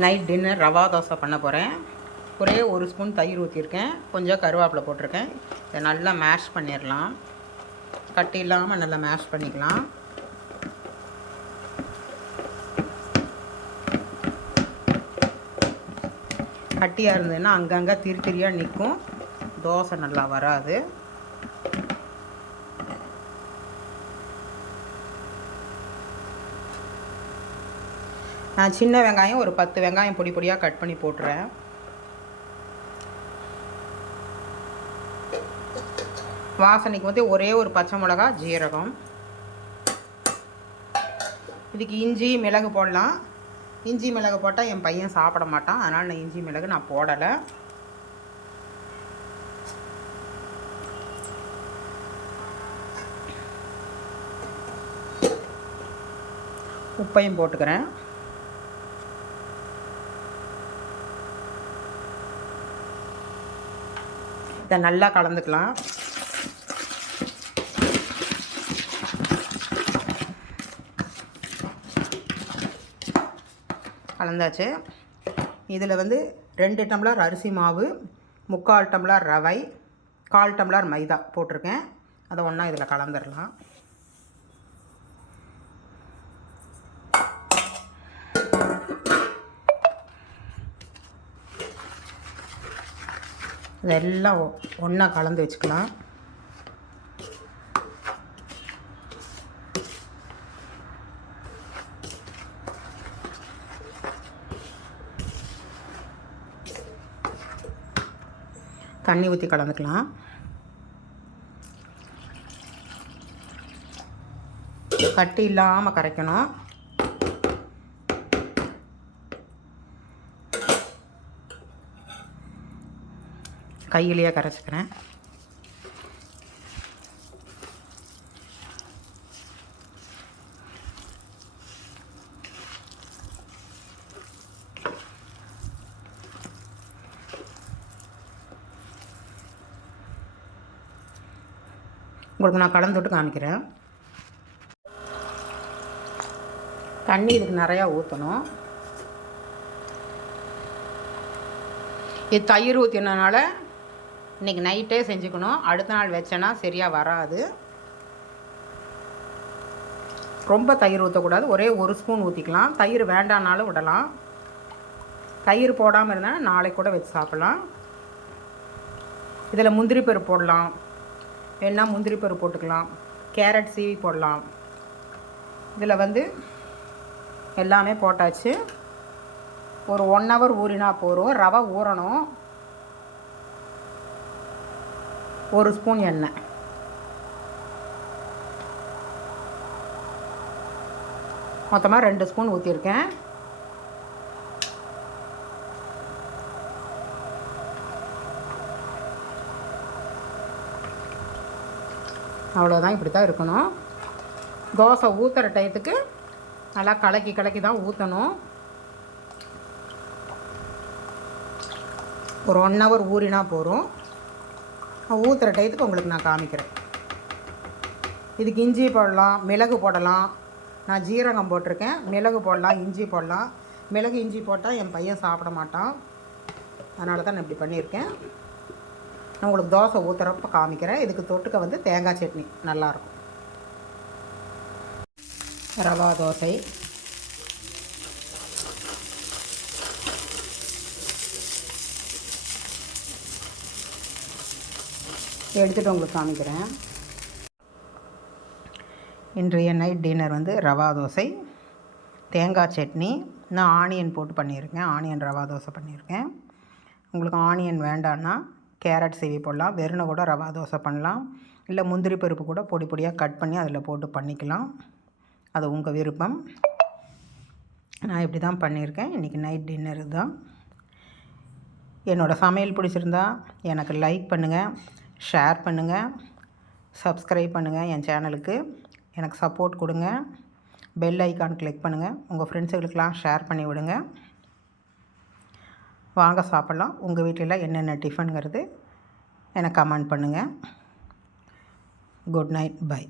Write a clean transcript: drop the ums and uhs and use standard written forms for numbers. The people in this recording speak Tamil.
நைட் டின்னர் ரவா தோசை பண்ண போகிறேன். ஒரே ஒரு ஸ்பூன் தயிர் ஊற்றிருக்கேன், கொஞ்சம் கருவேப்பிலை போட்டிருக்கேன். இதை நல்லா மேஷ் பண்ணிடலாம். கட்டி இல்லாமல் நல்லா மேஷ் பண்ணிக்கலாம். கட்டியாக இருந்ததுன்னா அங்கங்கே திரியாக நிற்கும், தோசை நல்லா வராது. நான் சின்ன வெங்காயம் ஒரு 10 வெங்காயம் பொடி பொடியாக கட் பண்ணி போட்டுறேன். வாசனைக்கு வந்து ஒரே ஒரு பச்சை மிளகா, ஜீரகம். இதுக்கு இஞ்சி மிளகு போடலாம். இஞ்சி மிளகு போட்டால் என் பையன் சாப்பிட மாட்டான், அதனால் நான் இஞ்சி மிளகு நான் போடலை. உப்பையும் போட்டுக்கிறேன். இதை நல்லா கலந்துக்கலாம். கலந்தாச்சு. இதில் வந்து 2 டம்ளர் அரிசி மாவு, 3/4 டம்ளர் ரவை, 1/4 டம்ளர் மைதா போட்டிருக்கேன். அதை ஒன்றா இதில் கலந்துடலாம். இதெல்லாம் ஒன்றா கலந்து வச்சுக்கலாம். தண்ணி ஊற்றி கலந்துக்கலாம். கட்டி இல்லாமல் கரைக்கணும். கையிலேயே கரைச்சிக்கிறேன். உங்களுக்கு நான் கலந்து விட்டு காமிக்கிறேன். தண்ணி இதுக்கு நிறையா ஊற்றணும். இது தயிர் ஊற்றினால இன்றைக்கி நைட்டே செஞ்சுக்கணும். அடுத்த நாள் வச்சேன்னா சரியாக வராது. ரொம்ப தயிர் ஊற்றக்கூடாது, ஒரே ஒரு ஸ்பூன் ஊற்றிக்கலாம். தயிர் வேண்டானாலும் விடலாம். தயிர் போடாமல் இருந்தால் நாளைக்கு கூட வச்சு சாப்பிட்லாம். இதில் முந்திரி பருப்பு போடலாம், வேணா முந்திரி பருப்பு போட்டுக்கலாம். கேரட் சீவி போடலாம். இதில் வந்து எல்லாமே போட்டாச்சு. ஒரு 1 ஹவர் ஊறினா போதும். ரவை ஊறணும். 1 ஸ்பூன் எண்ணெய், மொத்தமாக 2 ஸ்பூன் ஊற்றிருக்கேன். அவ்வளோதான், இப்படி தான் இருக்கணும். தோசை ஊற்றுற டயத்துக்கு நல்லா கலக்கி கலக்கி தான் ஊற்றணும். ஒரு 1 ஹவர் ஊறினா போதும். ஊற்றுற டயத்துக்கு உங்களுக்கு நான் காமிக்கிறேன். இதுக்கு இஞ்சி போடலாம், மிளகு போடலாம். நான் ஜீரகம் போட்டிருக்கேன், மிளகு போடலாம், இஞ்சி போடலாம். மிளகு இஞ்சி போட்டால் என் பையன் சாப்பிட மாட்டான், அதனால தான் நான் இப்படி பண்ணியிருக்கேன். நான் உங்களுக்கு தோசை ஊற்றுறப்ப காமிக்கிறேன். இதுக்கு தொட்டுக்க வந்து தேங்காய் சட்னி நல்லாயிருக்கும். ரவா தோசை எடுத்துகிட்டு உங்களுக்கு காமிக்கிறேன். இன்றைய நைட் டின்னர் வந்து ரவா தோசை, தேங்காய் சட்னி. நான் ஆனியன் போட்டு பண்ணியிருக்கேன், ஆனியன் ரவா தோசை பண்ணியிருக்கேன். உங்களுக்கு ஆனியன் வேண்டான்னா கேரட் சீவி போடலாம், வெறுனை கூட ரவா தோசை பண்ணலாம். இல்லை முந்திரி பருப்பு கூட பொடி பொடியாக கட் பண்ணி அதில் போட்டு பண்ணிக்கலாம். அது உங்கள் விருப்பம். நான் இப்படி தான் பண்ணியிருக்கேன். இன்றைக்கி நைட் டின்னர் தான். என்னோடய சமையல் பிடிச்சிருந்தா எனக்கு லைக் பண்ணுங்கள், ஷேர் பண்ணுங்கள், சப்ஸ்கிரைப் பண்ணுங்கள். என் சேனலுக்கு எனக்கு சப்போர்ட் கொடுங்க. பெல் ஐக்கான் கிளிக் பண்ணுங்கள். உங்கள் ஃப்ரெண்ட்ஸுகளுக்கெலாம் ஷேர் பண்ணி விடுங்க. வாங்க சாப்பிட்லாம். உங்கள் வீட்டில் என்னென்ன டிஃபனுங்கிறது எனக்கு கமெண்ட் பண்ணுங்கள். Good night, by.